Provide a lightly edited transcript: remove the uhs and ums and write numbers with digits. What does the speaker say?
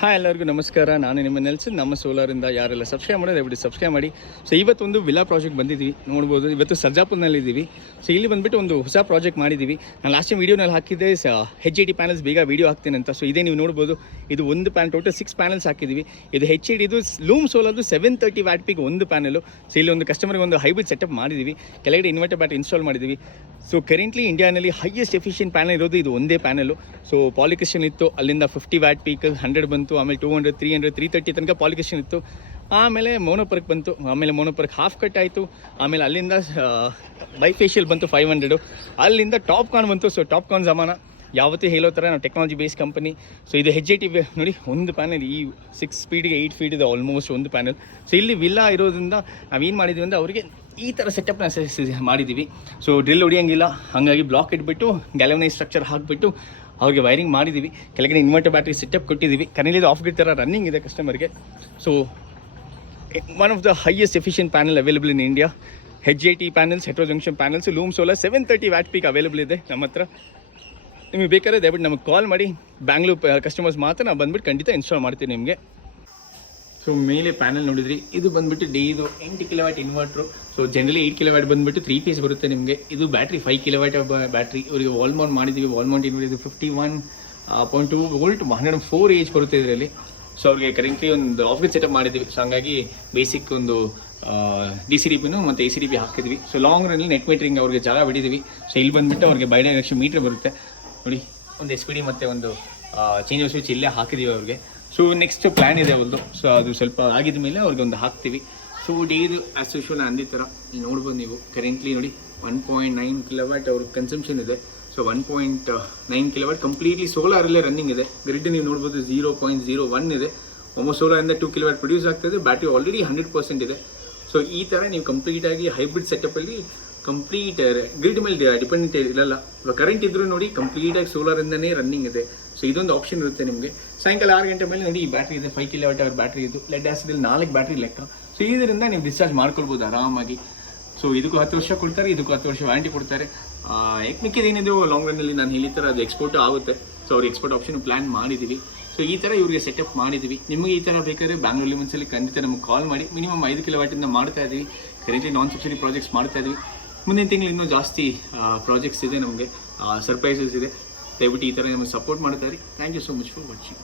Hi ಎಲ್ಲರಿಗೂ ನಮಸ್ಕಾರ. ನಾನು ನಿಮ್ಮ ನೆಲ್ಸನ್. ನಮ್ಮ ಸೋಲಾರಿಂದ ಯಾರೆಲ್ಲ ಸಬ್ಸ್ಕ್ರೈಬ್ ಮಾಡೋದು ದಯವಿಟ್ಟು ಸಬ್ಸ್ಕ್ರೈಬ್ ಮಾಡಿ. ಸೊ ಇವತ್ತೊಂದು ವಿಲಾ ಪ್ರಾಜೆಕ್ಟ್ ಬಂದಿದ್ದೀವಿ, ನೋಡ್ಬೋದು. ಇವತ್ತು ಸರ್ಜಾಪುರ್ನಲ್ಲಿದ್ದೀವಿ. ಸೊ ಇಲ್ಲಿ ಬಂದುಬಿಟ್ಟು ಒಂದು ಹೊಸ ಪ್ರಾಜೆಕ್ಟ್ ಮಾಡಿದ್ದೀವಿ. ನಾನು ಲಾಸ್ಟ್ ಟೈಮ್ ವೀಡಿಯೋನಲ್ಲಿ ಹಾಕಿದ್ದೆ HID ಪ್ಯಾನಲ್ಸ್ ಬೇಗ ವೀಡಿಯೋ ಹಾಕ್ತೇನೆ ಅಂತ. ಸೊ ಇದೇ ನೀವು ನೋಡ್ಬೋದು, ಇದು ಒಂದು ಟೋಟಲ್ 6 ಪ್ಯಾನಲ್ಸ್ ಹಾಕಿದ್ದೀವಿ. ಇದು HID ಇದು ಲೂಮ್ ಸೋಲಾರ್ದು 730 ವ್ಯಾಟ್ ಪೀಕ್ ಒಂದು ಪ್ಯಾನಲು. ಸೊ ಇಲ್ಲಿ ಒಂದು ಕಸ್ಟಮರ್ಗೆ ಒಂದು ಹೈಬ್ರಿಡ್ ಸೆಟಪ್ ಮಾಡಿದ್ದೀವಿ, ಕೆಳಗಡೆ ಇನ್ವರ್ಟರ್ ಬ್ಯಾಟ್ರಿ ಇನ್ಸ್ಟಾಲ್ ಮಾಡಿದ್ದೀವಿ. ಸೊ ಕರೆಂಟ್ಲಿ ಇಂಡಿಯಾನಲ್ಲಿ ಹೈಯೆಸ್ಟ್ ಎಫಿಷಿಯಂಟ್ ಪ್ಯಾನಲ್ ಇರೋದು ಇದು ಒಂದೇ ಪ್ಯಾನಲು. ಸೊ ಪಾಲಿಕ್ರಿಸ್ಟಲ್ ಇತ್ತು, ಅಲ್ಲಿಂದ 50 ವ್ಯಾಟ್ ಪೀಕ್ 100 ಬಂತು, ಆಮೇಲೆ 200, 300, 330 ತನಕ ಪಾಲಿಕ್ರಿಸ್ಟಲ್ ಇತ್ತು. ಆಮೇಲೆ ಮೋನೋಪರ್ಕ್ ಬಂತು, ಆಮೇಲೆ ಮೋನೋಪರ್ಕ್ ಹಾಫ್ ಕಟ್ ಆಯಿತು. ಆಮೇಲೆ ಅಲ್ಲಿಂದ ಬೈಫೇಶಿಯಲ್ ಬಂತು 500. ಅಲ್ಲಿಂದ ಟಾಪ್ ಕಾನ್ ಬಂತು. ಸೊ ಟಾಪ್ ಕಾನ್ ಜಮಾನ ಯಾವತ್ತೂ ಹೇಳೋ ಥರ ನಾವು ಟೆಕ್ನಾಲಜಿ ಬೇಸ್ ಕಂಪನಿ. ಸೊ ಇದು HID ನೋಡಿ, ಒಂದು ಪ್ಯಾನಲ್ ಈ 6 ಫೀಟ್ಗೆ 8 ಫೀಟ್ ಇದೆ ಆಲ್ಮೋಸ್ಟ್ ಒಂದು ಪ್ಯಾನಲ್. ಸೊ ಇಲ್ಲಿ ವಿಲ್ಲಾ ಇರೋದ್ರಿಂದ ನಾವೇನು ಮಾಡಿದ್ದೀವಿ ಅಂದರೆ ಅವರಿಗೆ ಈ ಥರ ಸೆಟಪ್ನ ಮಾಡಿದ್ದೀವಿ. ಸೊ ಡ್ರಿಲ್ ಹೊಡಿಯೋಂಗಿಲ್ಲ, ಹಾಗಾಗಿ ಬ್ಲಾಕ್ ಇಟ್ಬಿಟ್ಟು ಗ್ಯಾಲವನೈಸ್ ಸ್ಟ್ರಕ್ಚರ್ ಹಾಕಿಬಿಟ್ಟು ಅವ್ರಿಗೆ ವೈರಿಂಗ್ ಮಾಡಿದ್ದೀವಿ. ಕೆಳಗಡೆ ಇನ್ವರ್ಟರ್ ಬ್ಯಾಟ್ರಿ ಸೆಟಪ್ ಕೊಟ್ಟಿದ್ದೀವಿ. ಕರೆಂಟ್ಲಿ ಇದು ಆಫ್ ಗ್ರಿಡ್ ಥರ ರನ್ನಿಂಗ್ ಇದೆ ಕಸ್ಟಮರ್ಗೆ. So one of the highest efficient panel available in India. HID panels, heterojunction panels, loom solar 730 watt peak available ಇದೆ ನಮ್ಮ ಹತ್ರ. ನಿಮಗೆ ಬೇಕಾದ್ರೆ ದಯವಿಟ್ಟು ನಮಗೆ ಕಾಲ್ ಮಾಡಿ. ಬ್ಯಾಂಗ್ಳೂರ್ ಕಸ್ಟಮರ್ಸ್ ಮಾತ್ರ ನಾವು ಬಂದುಬಿಟ್ಟು ಖಂಡಿತ ಇನ್ಸ್ಟಾಲ್ ಮಾಡ್ತೀವಿ ನಿಮಗೆ. ಸೊ ಮೇಲೆ ಪ್ಯಾನಲ್ ನೋಡಿದ್ರಿ, ಇದು ಬಂದುಬಿಟ್ಟು ಇದು 8 ಕಿಲೋವ್ಯಾಟ್ ಇನ್ವರ್ಟ್ರು. ಸೊ ಜನರಲಿ 8 ಕಿಲೋವ್ಯಾಟ್ ಬಂದುಬಿಟ್ಟು 3 ಪೀಸ್ ಬರುತ್ತೆ ನಿಮಗೆ. ಇದು ಬ್ಯಾಟ್ರಿ 5 ಕಿಲೋವ್ಯಾಟ್ ಬ್ಯಾಟ್ರಿ. ಇವರಿಗೆ ವಾಲ್ ಮೌಂಟ್ ಮಾಡಿದ್ದೀವಿ. ವಾಲ್ ಮೌಂಟ್ ಇದು 51.2 ವೋಲ್ಟ್ 104 ಏಜ್ ಬರುತ್ತೆ ಇದರಲ್ಲಿ. ಸೊ ಅವ್ರಿಗೆ ಕರೆಂಟ್ಲಿ ಒಂದು ಆಫ್ ಗ್ರಿಡ್ ಸೆಟಪ್ ಮಾಡಿದ್ದೀವಿ. ಸೊ ಹಂಗಾಗಿ ಬೇಸಿಕ್ ಒಂದು DCDP ಮತ್ತು ACDP ಹಾಕಿದ್ವಿ. ಸೊ ಲಾಂಗ್ ರನ್ನಲ್ಲಿ ನೆಟ್ ಮೀಟ್ರಿಂಗ್ ಅವ್ರಿಗೆ ಜಾಗ ಬಿಟ್ಟಿದ್ದೀವಿ. ಸೊ ಇಲ್ಲಿ ಬಂದುಬಿಟ್ಟು ಅವ್ರಿಗೆ ಬೈಡೈರೆಕ್ಷನ್ ಮೀಟ್ರ್ ಬರುತ್ತೆ ನೋಡಿ. ಒಂದು SPD ಮತ್ತು ಒಂದು ಚೇಂಜ್ ಸ್ವಿಚ್ ಇಲ್ಲೇ ಹಾಕಿದ್ದೀವಿ ಅವ್ರಿಗೆ. ಸೊ ನೆಕ್ಸ್ಟ್ ಪ್ಲ್ಯಾನ್ ಇದೆ ಅವ್ರದ್ದು. ಸೊ ಅದು ಸ್ವಲ್ಪ ಆಗಿದ ಮೇಲೆ ಅವ್ರಿಗೆ ಒಂದು ಹಾಕ್ತೀವಿ. ಸೊ ಇದು ಆ್ಯಸ್ ಯೂಶುವಲ್ ಅಂದಿದ್ದ ಥರ ನೋಡ್ಬೋದು ನೀವು. ಕರೆಂಟ್ಲಿ ನೋಡಿ 1.9 ಕಿಲೋವ್ಯಾಟ್ ಅವ್ರ ಕನ್ಸಂಪ್ಷನ್ ಇದೆ. ಸೊ 1.9 ಕಿಲೋವ್ಯಾಟ್ ಕಂಪ್ಲೀಟ್ಲಿ ಸೋಲಾರಲ್ಲೇ ರನ್ನಿಂಗ್ ಇದೆ. ಗ್ರಿಡ್ ನೀವು ನೋಡ್ಬೋದು 0.01 ಇದೆ. ಆಲ್ಮೋಸ್ಟ್ ಸೋಲಾರಿಂದ 2 ಕಿಲೋವ್ಯಾಟ್ ಪ್ರೊಡ್ಯೂಸ್ ಆಗ್ತದೆ. ಬ್ಯಾಟ್ರಿ ಆಲ್ರೆಡಿ 100% ಇದೆ. ಸೊ ಈ ಥರ ನೀವು ಕಂಪ್ಲೀಟಾಗಿ ಹೈಬ್ರಿಡ್ ಸೆಟಪ್ಪಲ್ಲಿ ಕಂಪ್ಲೀಟ್ ಗ್ರಿಡ್ ಮೇಲೆ ಡಿಪೆಂಡೆಂಟ್ ಇರಲ್ಲ. ಇವಾಗ ಕರೆಂಟ್ ಇದ್ರೂ ನೋಡಿ ಕಂಪ್ಲೀಟಾಗಿ ಸೋಲಾರಿಂದನೇ ರನ್ನಿಂಗ್ ಇದೆ. ಸೊ ಇದೊಂದು ಆಪ್ಷನ್ ಇರುತ್ತೆ ನಿಮಗೆ. ಸಾಯಂಕಾಲ 6 ಗಂಟೆ ಮೇಲೆ ನೋಡಿ ಈ ಬ್ಯಾಟ್ರಿ ಇದೆ, 5 ಕಿಲೋವ್ಯಾಟ್ ಅವರ್ ಬ್ಯಾಟ್ರಿ ಇದು. ಲೆಡ್ ಆ್ಯಸಿಡಲ್ಲಿ 4 ಬ್ಯಾಟ್ರಿ ಲೆಕ್ಕ. ಸೊ ಇದರಿಂದ ನೀವು ಡಿಸ್ಚಾರ್ಜ್ ಮಾಡ್ಕೊಳ್ಬೋದು ಆರಾಮಾಗಿ. ಸೊ ಇದಕ್ಕೂ 10 ವರ್ಷ ಕೊಡ್ತಾರೆ, ಇದಕ್ಕೂ 10 ವರ್ಷ ವ್ಯಾರಂಟಿ ಕೊಡ್ತಾರೆ. ಮಿಕ್ಕಿದೇನಿದೆ ಲಾಂಗ್ ರನ್ನಲ್ಲಿ ನಾನು ಹೇಳಿದ ಥರ ಅದು ಎಕ್ಸ್ಪೋರ್ಟ್ ಆಗುತ್ತೆ. ಸೊ ಅವ್ರಿಗೆ ಎಕ್ಸ್ಪೋರ್ಟ್ ಆಪ್ಷನ್ ಪ್ಲ್ಯಾನ್ ಮಾಡಿದ್ದೀವಿ. ಸೊ ಈ ಥರ ಇವರಿಗೆ ಸೆಟಪ್ ಮಾಡಿದ್ದೀವಿ. ನಿಮಗೆ ಈ ಥರ ಬೇಕಾದ್ರೆ ಬ್ಯಾಂಗ್ಳೂರಲ್ಲಿ ಒಂದ್ಸಲಿ ಖಂಡಿತ ನಮಗೆ ಕಾಲ್ ಮಾಡಿ. ಮಿನಿಮಮ್ 5 ಕಿಲೋವ್ಯಾಟಿಂದ ಮಾಡ್ತಾ ಇದ್ದೀವಿ. ಕರೆಂಟ್ಲಿ ನಾನ್ ಸಬ್ಸಿಡಿ ಪ್ರಾಜೆಕ್ಟ್ಸ್ ಮಾಡ್ತಾ ಇದ್ದೀವಿ. ಮುಂದಿನ ತಿಂಗಳು ಇನ್ನೂ ಜಾಸ್ತಿ ಪ್ರಾಜೆಕ್ಟ್ಸ್ ಇದೆ, ನಮಗೆ ಸರ್ಪ್ರೈಸಸ್ ಇದೆ. ದಯವಿಟ್ಟು ಈ ಥರ ನಮಗೆ ಸಪೋರ್ಟ್ ಮಾಡ್ತಾ ಇರಿ. Thank you so much for watching.